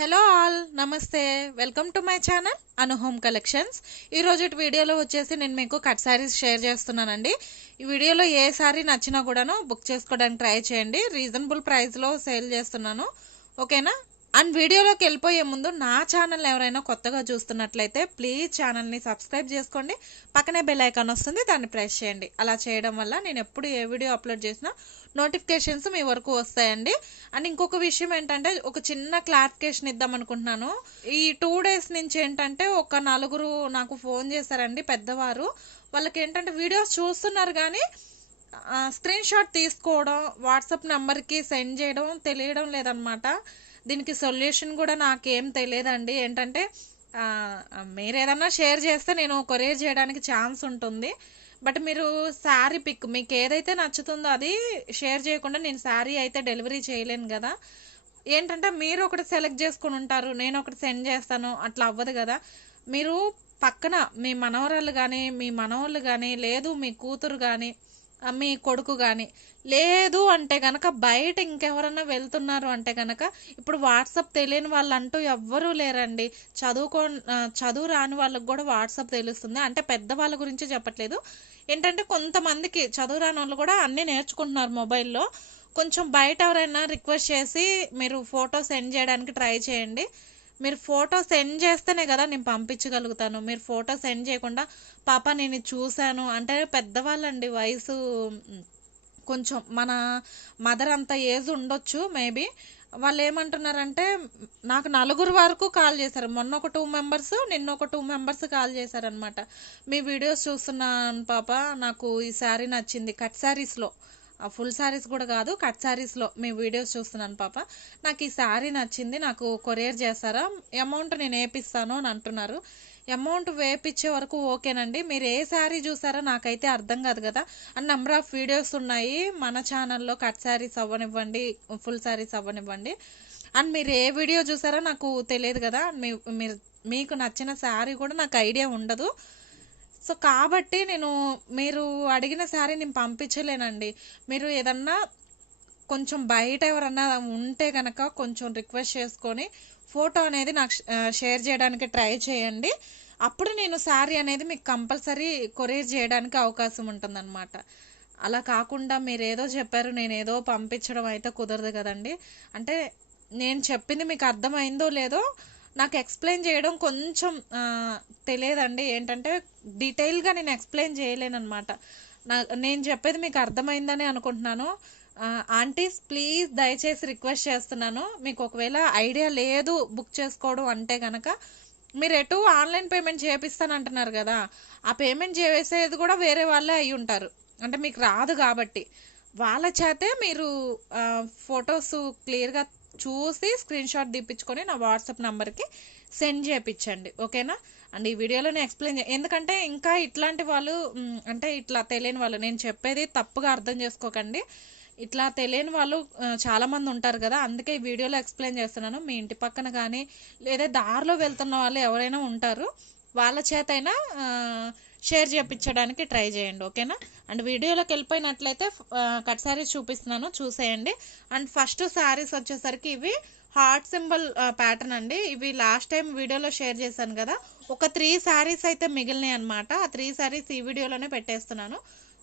Hello all నమస్తే welcome to my channel Anu home collections. ఈరోజు వీడియోలో వచ్చేసి నేను మీకు కట్ శారీస్ షేర్ చేస్తున్నానండి. ఈ వీడియోలో ఏ శారీ నచ్చినా కూడాను బుక్ చేసుకోవడానికి ట్రై చేయండి. రీజనబుల్ ప్రైస్లో సేల్ చేస్తున్నాను, ఓకేనా. అండ్ వీడియోలోకి వెళ్ళిపోయే ముందు నా ఛానల్ ఎవరైనా కొత్తగా చూస్తున్నట్లయితే ప్లీజ్ ఛానల్ని సబ్స్క్రైబ్ చేసుకోండి. పక్కనే బెల్ ఐకాన్ వస్తుంది, దాన్ని ప్రెస్ చేయండి. అలా చేయడం వల్ల నేను ఎప్పుడు ఏ వీడియో అప్లోడ్ చేసినా నోటిఫికేషన్స్ మీ వరకు వస్తాయండి. అండ్ ఇంకొక విషయం ఏంటంటే, ఒక చిన్న క్లారిఫికేషన్ ఇద్దాం అనుకుంటున్నాను. ఈ 2 days నుంచి ఏంటంటే ఒక నలుగురు నాకు ఫోన్ చేశారండి, పెద్దవారు. వాళ్ళకి ఏంటంటే వీడియోస్ చూస్తున్నారు కానీ స్క్రీన్ షాట్ తీసుకోవడం, వాట్సాప్ నెంబర్కి సెండ్ చేయడం తెలియడం లేదనమాట. దీనికి సొల్యూషన్ కూడా నాకేం తెలియదండి. ఏంటంటే మీరు ఏదన్నా షేర్ చేస్తే నేను కొరియర్ చేయడానికి ఛాన్స్ ఉంటుంది. బట్ మీరు శారీ పిక్ మీకు ఏదైతే నచ్చుతుందో అది షేర్ చేయకుండా నేను శారీ అయితే డెలివరీ చేయలేను కదా. ఏంటంటే మీరు ఒకటి సెలెక్ట్ చేసుకుని ఉంటారు, నేను ఒకటి సెండ్ చేస్తాను, అట్లా అవ్వదు కదా. మీరు పక్కన మీ మనవరాళ్ళు కానీ, మీ మనవాళ్ళు కానీ, లేదు మీ కూతురు కానీ, మీ కొడుకు కానీ, లేదు అంటే కనుక బయట ఇంకెవరన్నా వెళ్తున్నారు అంటే కనుక, ఇప్పుడు వాట్సాప్ తెలియని వాళ్ళు అంటూ ఎవ్వరూ లేరండి. చదువు రాని వాళ్ళకి కూడా వాట్సాప్ తెలుస్తుంది. అంటే పెద్దవాళ్ళ గురించి చెప్పట్లేదు. ఏంటంటే కొంతమందికి చదువు రాని వాళ్ళు కూడా అన్నీ నేర్చుకుంటున్నారు మొబైల్లో. కొంచెం బయట ఎవరైనా రిక్వెస్ట్ చేసి మీరు ఫోటో సెండ్ చేయడానికి ట్రై చేయండి. మీరు ఫోటో సెండ్ చేస్తేనే కదా నేను పంపించగలుగుతాను. మీరు ఫోటో సెండ్ చేయకుండా పాప నేను ఇది చూశాను అంటే, పెద్దవాళ్ళండి, వయసు కొంచెం మన మదర్ అంత ఏజ్ ఉండొచ్చు మేబీ. వాళ్ళు ఏమంటున్నారంటే, నాకు నలుగురు వరకు కాల్ చేశారు. మొన్న ఒక 2 members, నిన్న ఒక 2 members కాల్ చేశారనమాట. మీ వీడియోస్ చూస్తున్నాను పాప, నాకు ఈ శారీ నచ్చింది. కట్ శారీస్లో, ఫుల్ శారీస్ కూడా కాదు, కట్ శారీస్లో మీ వీడియోస్ చూస్తున్నాను పాప, నాకు ఈ శారీ నచ్చింది, నాకు కొరియర్ చేస్తారా, అమౌంట్ నేను వేపిస్తాను అని అంటున్నారు. అమౌంట్ వేపించే వరకు ఓకేనండి. మీరు ఏ శారీ చూసారో నాకైతే అర్థం కాదు కదా. అండ్ నెంబర్ ఆఫ్ వీడియోస్ ఉన్నాయి మన ఛానల్లో, కట్ శారీస్ అవ్వనివ్వండి, ఫుల్ శారీస్ అవ్వనివ్వండి. అండ్ మీరు ఏ వీడియో చూసారో నాకు తెలియదు కదా. మీకు నచ్చిన శారీ కూడా నాకు ఐడియా ఉండదు. సో కాబట్టి మీరు అడిగిన శారీ నేను పంపించలేనండి. మీరు ఏదన్నా కొంచెం బయట ఎవరన్నా ఉంటే కనుక కొంచెం రిక్వెస్ట్ చేసుకొని ఫోటో అనేది నాకు షేర్ చేయడానికి ట్రై చేయండి. అప్పుడు నేను శారీ అనేది మీకు కంపల్సరీ కొరియర్ చేయడానికి అవకాశం ఉంటుందన్నమాట. అలా కాకుండా మీరు ఏదో చెప్పారు నేను ఏదో పంపించడం అయితే కుదరదు కదండి. అంటే నేను చెప్పింది మీకు అర్థమైందో లేదో నాకు ఎక్స్ప్లెయిన్ చేయడం కొంచెం తెలియదండి. ఏంటంటే డీటెయిల్గా నేను ఎక్స్ప్లెయిన్ చేయలేనమాట. నేను చెప్పేది మీకు అర్థమైందని అనుకుంటున్నాను. ఆంటీస్ ప్లీజ్ దయచేసి రిక్వెస్ట్ చేస్తున్నాను, మీకు ఒకవేళ ఐడియా లేదు బుక్ చేసుకోవడం అంటే కనుక, మీరు ఎటు ఆన్లైన్ పేమెంట్ చేపిస్తానంటున్నారు కదా, ఆ పేమెంట్ చేసేది కూడా వేరే వాళ్ళే అయి ఉంటారు. అంటే మీకు రాదు కాబట్టి వాళ్ళ చేతే మీరు ఫొటోస్ క్లియర్గా చూసి స్క్రీన్ షాట్ తీపించుకొని నా వాట్సాప్ నెంబర్కి సెండ్ చేయించండి, ఓకేనా. అండ్ ఈ వీడియోలో నేను ఎక్స్ప్లెయిన్ ఎందుకంటే ఇంకా ఇట్లాంటి వాళ్ళు, అంటే ఇట్లా తెలియని వాళ్ళు, నేను చెప్పేది తప్పుగా అర్థం చేసుకోకండి, ఇట్లా తెలియని వాళ్ళు చాలామంది ఉంటారు కదా, అందుకే ఈ వీడియోలో ఎక్స్ప్లెయిన్ చేస్తున్నాను. మీ ఇంటి పక్కన కానీ లేదా దారిలో వెళ్తున్న వాళ్ళు ఎవరైనా ఉంటారు, వాళ్ళ చేతైనా షేర్ చేయించడానికి ట్రై చేయండి, ఓకేనా. అండ్ వీడియోలోకి వెళ్ళిపోయినట్లయితే కట్ శారీస్ చూపిస్తున్నాను, చూసేయండి. అండ్ ఫస్ట్ శారీస్ వచ్చేసరికి ఇవి హార్ట్ సింబల్ ప్యాటర్న్ అండి. ఇవి లాస్ట్ టైం వీడియోలో షేర్ చేశాను కదా, ఒక 3 శారీస్ అయితే మిగిలినాయి అనమాట. ఆ 3 శారీస్ ఈ వీడియోలోనే పెట్టేస్తున్నాను.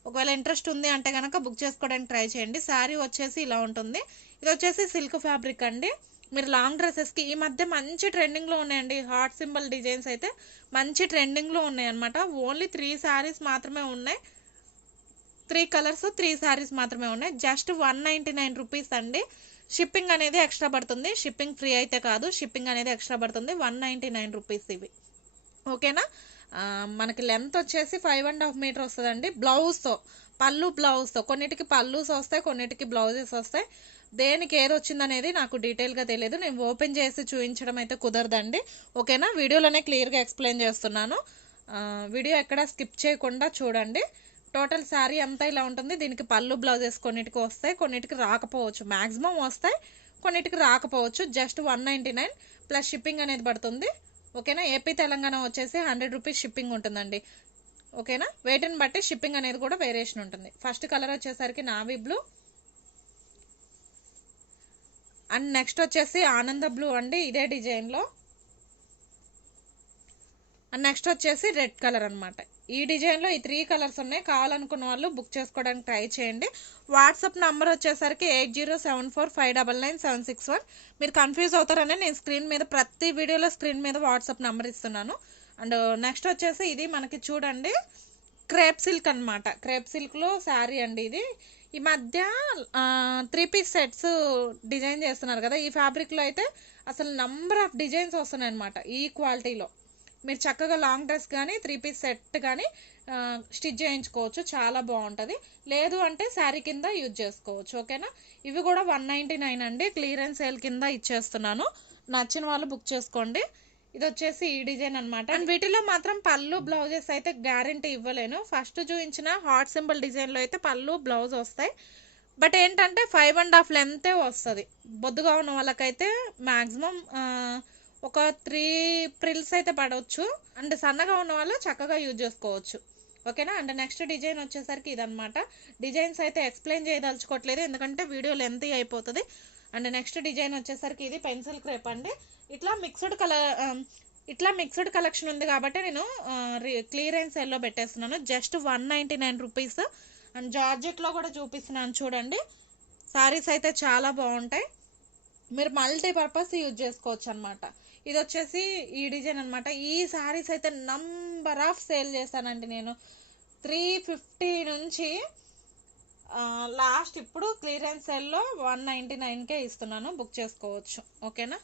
ఒకవేళ ఇంట్రెస్ట్ ఉంది అంటే కనుక బుక్ చేసుకోవడానికి ట్రై చేయండి. శారీ వచ్చేసి ఇలా ఉంటుంది. ఇది వచ్చేసి సిల్క్ ఫ్యాబ్రిక్ అండి. మీరు లాంగ్ డ్రెస్సెస్కి ఈ మధ్య మంచి ట్రెండింగ్లో ఉన్నాయండి. హార్ట్ సింబల్ డిజైన్స్ అయితే మంచి ట్రెండింగ్లో ఉన్నాయి అనమాట. ఓన్లీ 3 శారీస్ మాత్రమే ఉన్నాయి, 3 కలర్స్ 3 శారీస్ మాత్రమే ఉన్నాయి. జస్ట్ 199 రూపీస్ అండి. షిప్పింగ్ అనేది ఎక్స్ట్రా పడుతుంది, షిప్పింగ్ ఫ్రీ అయితే కాదు, షిప్పింగ్ అనేది ఎక్స్ట్రా పడుతుంది. 199 రూపీస్ ఇవి, ఓకేనా. మనకి లెంత్ వచ్చేసి 5.5 మీటర్ వస్తుందండి. బ్లౌజ్తో, పళ్ళు బ్లౌజ్తో, కొన్నిటికి పళ్ళుస్ వస్తాయి, కొన్నిటికి బ్లౌజెస్ వస్తాయి. దేనికి ఏది వచ్చిందనేది నాకు డీటెయిల్గా తెలియదు, నేను ఓపెన్ చేసి చూపించడం అయితే కుదరదండి, ఓకేనా. వీడియోలోనే క్లియర్గా ఎక్స్ప్లెయిన్ చేస్తున్నాను. వీడియో ఎక్కడ స్కిప్ చేయకుండా చూడండి. టోటల్ శారీ అంతా ఇలా ఉంటుంది. దీనికి పళ్ళు బ్లౌజెస్ కొన్నిటికి వస్తాయి, కొన్నిటికి రాకపోవచ్చు, మ్యాక్సిమం వస్తాయి, కొన్నిటికి రాకపోవచ్చు. జస్ట్ 199 ప్లస్ షిప్పింగ్ అనేది పడుతుంది, ఓకేనా. ఏపీ తెలంగాణ వచ్చేసి 100 రూపీస్ షిప్పింగ్ ఉంటుందండి, ఓకేనా. వెయిట్ని బట్టి షిప్పింగ్ అనేది కూడా వేరియేషన్ ఉంటుంది. ఫస్ట్ కలర్ వచ్చేసరికి నావీ బ్లూ అండ్ నెక్స్ట్ వచ్చేసి ఆనంద బ్లూ అండి, ఇదే డిజైన్లో. అండ్ నెక్స్ట్ వచ్చేసి రెడ్ కలర్ అనమాట. ఈ డిజైన్లో ఈ 3 కలర్స్ ఉన్నాయి. కావాలనుకున్న వాళ్ళు బుక్ చేసుకోవడానికి ట్రై చేయండి. వాట్సాప్ నెంబర్ వచ్చేసరికి 8074599761. మీరు కన్ఫ్యూజ్ అవుతారని నేను స్క్రీన్ మీద ప్రతి వీడియోలో స్క్రీన్ మీద వాట్సాప్ నెంబర్ ఇస్తున్నాను. అండ్ నెక్స్ట్ వచ్చేసి ఇది మనకి చూడండి క్రేప్ సిల్క్ అనమాట. క్రేప్ సిల్క్లో శారీ అండి ఇది. ఈ మధ్య 3 పీస్ సెట్స్ డిజైన్ చేస్తున్నారు కదా, ఈ ఫ్యాబ్రిక్లో అయితే అసలు నంబర్ ఆఫ్ డిజైన్స్ వస్తున్నాయి అనమాట. ఈ క్వాలిటీలో మీరు చక్కగా లాంగ్ డ్రెస్ కానీ 3 పీస్ సెట్ కానీ స్టిచ్ చేయించుకోవచ్చు, చాలా బాగుంటుంది. లేదు అంటే శారీ కింద యూజ్ చేసుకోవచ్చు. ఓకేనా, ఇవి కూడా 199 అండి, క్లియరెన్స్ సేల్ కింద ఇచ్చేస్తున్నాను. నచ్చిన వాళ్ళు బుక్ చేసుకోండి. ఇది వచ్చేసి ఈ డిజైన్ అనమాట. అండ్ వీటిలో మాత్రం పళ్ళు బ్లౌజెస్ అయితే గ్యారంటీ ఇవ్వలేను. ఫస్ట్ చూపించిన హార్ట్ సింబల్ డిజైన్లో అయితే పళ్ళు బ్లౌజ్ వస్తాయి. బట్ ఏంటంటే 5.5 లెంతే వస్తుంది. బొద్దుగా ఉన్న వాళ్ళకైతే మ్యాక్సిమం ఒక 3 ప్రిల్స్ అయితే పడవచ్చు. అండ్ సన్నగా ఉన్న వాళ్ళు చక్కగా యూజ్ చేసుకోవచ్చు. ఓకేనా. అండ్ నెక్స్ట్ డిజైన్ వచ్చేసరికి ఇదనమాట. డిజైన్స్ అయితే ఎక్స్ప్లెయిన్ చేయదలుచుకోవట్లేదు ఎందుకంటే వీడియో లెంతీ అయిపోతుంది. అండ్ నెక్స్ట్ డిజైన్ వచ్చేసరికి ఇది పెన్సిల్ క్రేప్ అండి. ఇట్లా మిక్స్డ్ కలెక్షన్ ఉంది కాబట్టి నేను క్లియరెన్స్ సేల్లో పెట్టేస్తున్నాను. Just 199 rupees. అండ్ జార్జెట్లో కూడా చూపిస్తున్నాను చూడండి. సారీస్ అయితే చాలా బాగుంటాయి, మీరు మల్టీపర్పస్ యూజ్ చేసుకోవచ్చు అనమాట. ఇది వచ్చేసి ఈ డిజైన్ అనమాట. ఈ సారీస్ అయితే నంబర్ ఆఫ్ సేల్ చేశానండి నేను. 350 నుంచి లాస్ట్ ఇప్పుడు క్లియరెన్స్ సేల్లో 199కే ఇస్తున్నాను, బుక్ చేసుకోవచ్చు. ఓకేనా.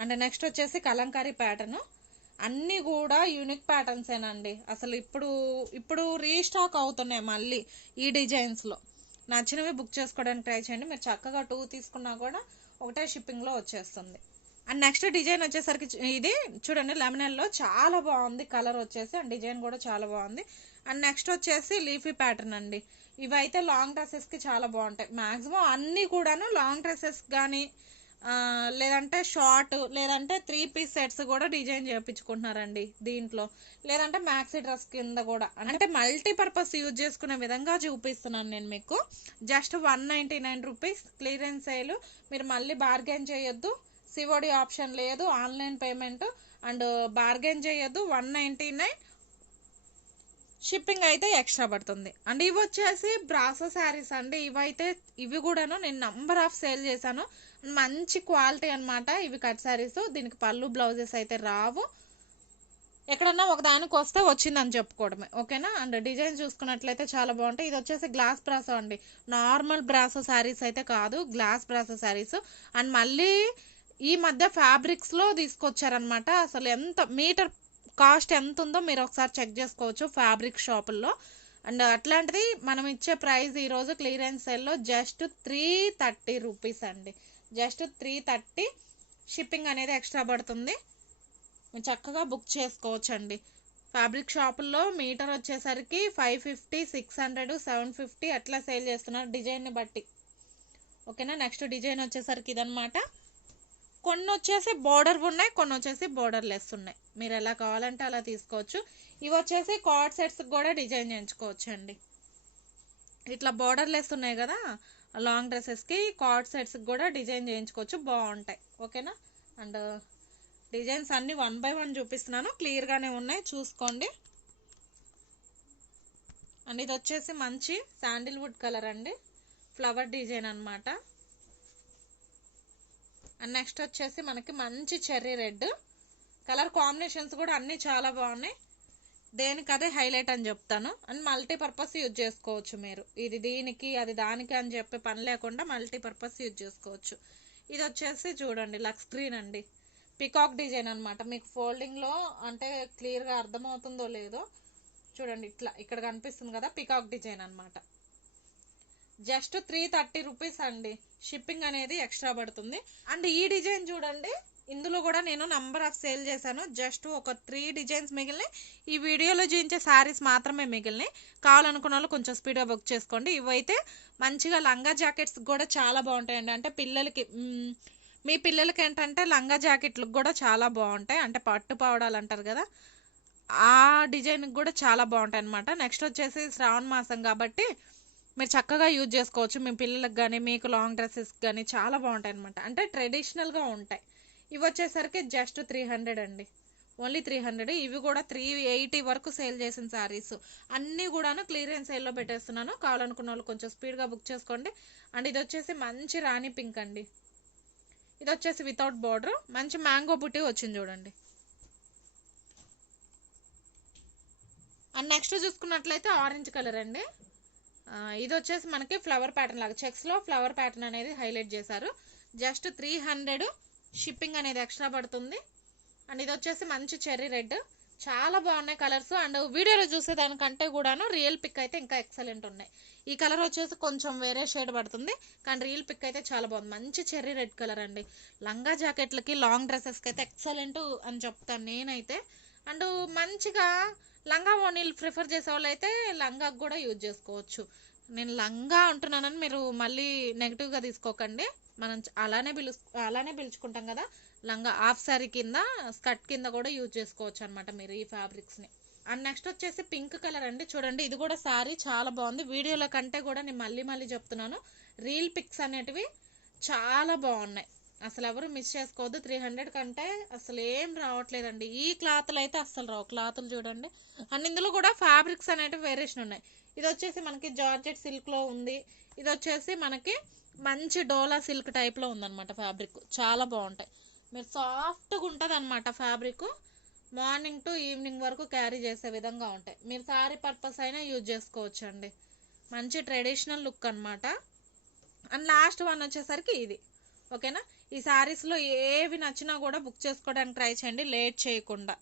అండ్ నెక్స్ట్ వచ్చేసి కలంకారీ ప్యాటర్న్. అన్నీ కూడా యూనిక్ ప్యాటర్న్సేనండి. అసలు ఇప్పుడు రీస్టాక్ అవుతున్నాయి మళ్ళీ ఈ డిజైన్స్లో. నచ్చినవి బుక్ చేసుకోవడానికి ట్రై చేయండి. మీరు చక్కగా 2 తీసుకున్నా కూడా ఒకటే షిప్పింగ్లో వచ్చేస్తుంది. అండ్ నెక్స్ట్ డిజైన్ వచ్చేసరికి ఇది చూడండి లెమనెల్లో చాలా బాగుంది కలర్ వచ్చేసి. అండ్ డిజైన్ కూడా చాలా బాగుంది. అండ్ నెక్స్ట్ వచ్చేసి లీఫీ ప్యాటర్న్ అండి. ఇవైతే లాంగ్ డ్రెస్సెస్కి చాలా బాగుంటాయి. మ్యాక్సిమం అన్నీ కూడాను లాంగ్ డ్రెస్సెస్ కానీ లేదంటే షార్ట్ లేదంటే 3 పీస్ సెట్స్ కూడా డిజైన్ చేయించుకుంటున్నారండి దీంట్లో. లేదంటే మ్యాక్సీ డ్రెస్ కింద కూడా, అంటే మల్టీపర్పస్ యూజ్ చేసుకునే విధంగా చూపిస్తున్నాను నేను మీకు. Just 199 rupees clearance sale. మీరు మళ్ళీ బార్గెన్ చేయొద్దు, సిఓడి ఆప్షన్ లేదు, ఆన్లైన్ పేమెంట్. అండ్ బార్గెన్ చేయొద్దు. 199 షిప్పింగ్ అయితే ఎక్స్ట్రా పడుతుంది. అండ్ ఇవి వచ్చేసి బ్రాసో శారీస్ అండి. ఇవి కూడాను నేను నంబర్ ఆఫ్ సేల్ చేశాను. మంచి క్వాలిటీ అనమాట. ఇవి కట్ శారీస్. దీనికి పళ్ళు బ్లౌజెస్ అయితే రావు. ఎక్కడన్నా ఒక దానికి వస్తే వచ్చిందని చెప్పుకోవడమే. ఓకేనా. అండ్ డిజైన్ చూసుకున్నట్లయితే చాలా బాగుంటాయి. ఇది వచ్చేసి గ్లాస్ బ్రాసో అండి, నార్మల్ బ్రాసో శారీస్ అయితే కాదు, గ్లాస్ బ్రాసో శారీస్. అండ్ మళ్ళీ ఈ మధ్య ఫ్యాబ్రిక్స్లో తీసుకొచ్చారనమాట. అసలు ఎంత మీటర్ కాస్ట్ ఎంత ఉందో మీరు ఒకసారి చెక్ చేసుకోవచ్చు ఫ్యాబ్రిక్ షాపుల్లో. అండ్ అట్లాంటిది మనం ఇచ్చే ప్రైస్ ఈరోజు క్లియరెన్స్ సేల్లో జస్ట్ 330 రూపీస్ అండి. జస్ట్ 330. షిప్పింగ్ అనేది ఎక్స్ట్రా పడుతుంది. మీరు చక్కగా బుక్ చేసుకోవచ్చు అండి. ఫ్యాబ్రిక్ షాపుల్లో మీటర్ వచ్చేసరికి 550, 600, 750 అట్లా సేల్ చేస్తున్నారు డిజైన్ని బట్టి. ఓకేనా. నెక్స్ట్ డిజైన్ వచ్చేసరికి ఇదనమాట. కొన్ని వచ్చేసి బోర్డర్ ఉన్నాయి, కొన్ని వచ్చేసి బోర్డర్ లెస్ ఉన్నాయి. మీరు ఎలా కావాలంటే అలా తీసుకోవచ్చు. ఇవి వచ్చేసి కార్డ్ సెట్స్ కూడా డిజైన్ చేయించుకోవచ్చు అండి. ఇట్లా బోర్డర్ లెస్ ఉన్నాయి కదా లాంగ్ డ్రెస్సెస్కి, కార్డ్ సెట్స్కి కూడా డిజైన్ చేయించుకోవచ్చు, బాగుంటాయి. ఓకేనా. అండ్ డిజైన్స్ అన్నీ 1 by 1 చూపిస్తున్నాను, క్లియర్గానే ఉన్నాయి చూసుకోండి. అండ్ ఇది వచ్చేసి మంచి శాండిల్వుడ్ కలర్ అండి, ఫ్లవర్ డిజైన్ అనమాట. అండ్ నెక్స్ట్ వచ్చేసి మనకి మంచి చెర్రీ రెడ్ కలర్. కాంబినేషన్స్ కూడా అన్నీ చాలా బాగున్నాయి. దేనికి అదే హైలైట్ అని చెప్తాను. అండ్ మల్టీపర్పస్ యూజ్ చేసుకోవచ్చు మీరు. ఇది దీనికి అది దానికి అని చెప్పే పని లేకుండా మల్టీపర్పస్ యూజ్ చేసుకోవచ్చు. ఇది వచ్చేసి చూడండి లక్స్ గ్రీన్ అండి, పికాక్ డిజైన్ అనమాట. మీకు ఫోల్డింగ్లో అంటే క్లియర్గా అర్థమవుతుందో లేదో చూడండి, ఇట్లా ఇక్కడ కనిపిస్తుంది కదా, పికాక్ డిజైన్ అనమాట. జస్ట్ 330 రూపీస్ అండి. షిప్పింగ్ అనేది ఎక్స్ట్రా పడుతుంది. అండ్ ఈ డిజైన్ చూడండి, ఇందులో కూడా నేను నంబర్ ఆఫ్ సేల్ చేశాను. జస్ట్ ఒక 3 డిజైన్స్ మిగిలినాయి. ఈ వీడియోలో చూపించే శారీస్ మాత్రమే మిగిలినాయి. కావాలనుకున్న వాళ్ళు కొంచెం స్పీడ్గా బుక్ చేసుకోండి. ఇవైతే మంచిగా లంగా జాకెట్స్ కూడా చాలా బాగుంటాయండి. అంటే పిల్లలకి మీ పిల్లలకి ఏంటంటే లంగా జాకెట్లకు కూడా చాలా బాగుంటాయి. అంటే పట్టు పావడాలు అంటారు కదా, ఆ డిజైన్కి కూడా చాలా బాగుంటాయి అనమాట. నెక్స్ట్ వచ్చేసి శ్రావణ మాసం కాబట్టి మీరు చక్కగా యూజ్ చేసుకోవచ్చు. మీ పిల్లలకు కానీ మీకు లాంగ్ డ్రెస్సెస్ కానీ చాలా బాగుంటాయి అనమాట. అంటే ట్రెడిషనల్గా ఉంటాయి. ఇవి వచ్చేసరికి జస్ట్ 300 అండి, ఓన్లీ 300. ఇవి కూడా 380 వరకు సేల్ చేసిన శారీస్ అన్నీ కూడాను క్లియరెన్స్ సేల్లో పెట్టేస్తున్నాను. కావాలనుకున్న వాళ్ళు కొంచెం స్పీడ్గా బుక్ చేసుకోండి. అండ్ ఇది వచ్చేసి మంచి రాణి పింక్ అండి. ఇది వచ్చేసి వితౌట్ బార్డర్ మంచి మ్యాంగో బుట్టి వచ్చింది చూడండి. అండ్ నెక్స్ట్ చూసుకున్నట్లయితే ఆరెంజ్ కలర్ అండి. ఇది వచ్చేసి మనకి ఫ్లవర్ ప్యాటర్న్ లాగా చెక్స్లో ఫ్లవర్ ప్యాటర్న్ అనేది హైలైట్ చేశారు. జస్ట్ 300 షిప్పింగ్ అనేది ఎక్స్ట్రా పడుతుంది. అండ్ ఇది వచ్చేసి మంచి చెర్రీ రెడ్, చాలా బాగున్నాయి కలర్స్. అండ్ వీడియోలో చూసేదానికంటే కూడాను రియల్ పిక్ అయితే ఇంకా ఎక్సలెంట్ ఉన్నాయి. ఈ కలర్ వచ్చేసి కొంచెం వేరే షేడ్ పడుతుంది, కానీ రియల్ పిక్ అయితే చాలా బాగుంది. మంచి చెర్రీ రెడ్ కలర్ అండి. లంగా జాకెట్లకి లాంగ్ డ్రెస్సెస్కి అయితే ఎక్సలెంట్ అని చెప్తాను నేనైతే. అండ్ మంచిగా లంగా ఓనీలు ప్రిఫర్ చేసే వాళ్ళు అయితే లంగాకు కూడా యూజ్ చేసుకోవచ్చు. నేను లంగా అంటున్నానని మీరు మళ్ళీ నెగిటివ్గా తీసుకోకండి. మనం అలానే పిలుచుకుంటాం కదా. లంగా హాఫ్ శారీ కింద స్కర్ట్ కింద కూడా యూజ్ చేసుకోవచ్చు అనమాట మీరు ఈ ఫ్యాబ్రిక్స్ని. అండ్ నెక్స్ట్ వచ్చేసి పింక్ కలర్ అండి. చూడండి ఇది కూడా శారీ చాలా బాగుంది. వీడియోల కంటే కూడా నేను మళ్ళీ చెప్తున్నాను, రీల్ పిక్స్ అనేటివి చాలా బాగున్నాయి. అసలు ఎవరు మిస్ చేసుకోవద్దు. 300 కంటే అసలు ఏం రావట్లేదండి. ఈ క్లాత్లు అయితే అసలు రావు. క్లాతులు చూడండి. అండ్ ఇందులో కూడా ఫ్యాబ్రిక్స్ అనేటివి వేరియేషన్ ఉన్నాయి. ఇది వచ్చేసి మనకి జార్జెట్ సిల్క్లో ఉంది. ఇది వచ్చేసి మనకి మంచి డోలా సిల్క్ టైప్లో ఉందన్నమాట. ఫ్యాబ్రిక్ చాలా బాగుంటాయి. మీరు సాఫ్ట్గా ఉంటుంది అనమాట ఫ్యాబ్రిక్. మార్నింగ్ టు ఈవినింగ్ వరకు క్యారీ చేసే విధంగా ఉంటాయి. మీరు శారీ పర్పస్ అయినా యూజ్ చేసుకోవచ్చు అండి. మంచి ట్రెడిషనల్ లుక్ అనమాట. అండ్ లాస్ట్ వన్ వచ్చేసరికి ఇది. ఓకేనా. ఈ శారీస్లో ఏవి నచ్చినా కూడా బుక్ చేసుకోవడానికి ట్రై చేయండి, లేట్ చేయకుండా.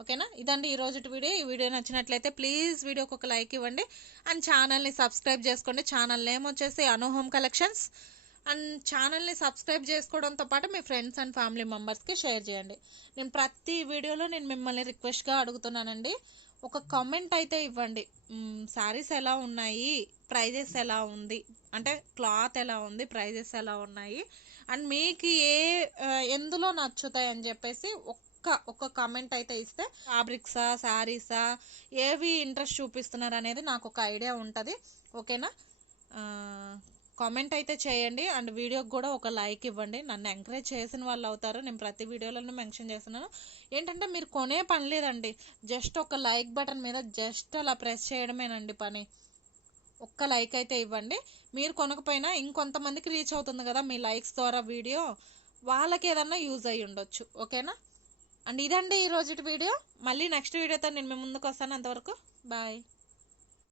ఓకేనా. ఇదండి ఈరోజు వీడియో. ఈ వీడియో నచ్చినట్లయితే ప్లీజ్ వీడియోకి ఒక లైక్ ఇవ్వండి. అండ్ ఛానల్ని సబ్స్క్రైబ్ చేసుకోండి. ఛానల్ నేమ్ వచ్చేసి అను హోమ్ కలెక్షన్స్. అండ్ ఛానల్ని సబ్స్క్రైబ్ చేసుకోవడంతో పాటు మీ ఫ్రెండ్స్ అండ్ ఫ్యామిలీ మెంబర్స్కి షేర్ చేయండి. నేను ప్రతి వీడియోలో మిమ్మల్ని రిక్వెస్ట్గా అడుగుతున్నానండి, ఒక కామెంట్ అయితే ఇవ్వండి. శారీస్ ఎలా ఉన్నాయి, ప్రైజెస్ ఎలా ఉంది, అంటే క్లాత్ ఎలా ఉంది, ప్రైజెస్ ఎలా ఉన్నాయి, అండ్ మీకు ఎందులో నచ్చుతాయి అని చెప్పేసి ఒక కామెంట్ అయితే ఇస్తే ఫ్యాబ్రిక్సా శారీసా ఏవి ఇంట్రెస్ట్ చూపిస్తున్నారు అనేది నాకు ఒక ఐడియా ఉంటుంది. ఓకేనా. కామెంట్ అయితే చేయండి. అండ్ వీడియోకి కూడా ఒక లైక్ ఇవ్వండి. నన్ను ఎంకరేజ్ చేసిన వాళ్ళు అవుతారు. నేను ప్రతి వీడియోలోనూ మెన్షన్ చేస్తున్నాను. ఏంటంటే మీరు కొనే పని లేదండి, జస్ట్ ఒక లైక్ బటన్ మీద జస్ట్ అలా ప్రెస్ చేయడమేనండి పని. ఒక్క లైక్ అయితే ఇవ్వండి. మీరు కొనకపోయినా ఇంకొంతమందికి రీచ్ అవుతుంది కదా మీ లైక్స్ ద్వారా వీడియో, వాళ్ళకి ఏదన్నా యూజ్ అయ్యి ఉండొచ్చు. ఓకేనా. అండ్ ఇదండి ఈరోజు వీడియో. మళ్ళీ నెక్స్ట్ వీడియోతో నేను మీ ముందుకు వస్తాను. అంతవరకు బాయ్.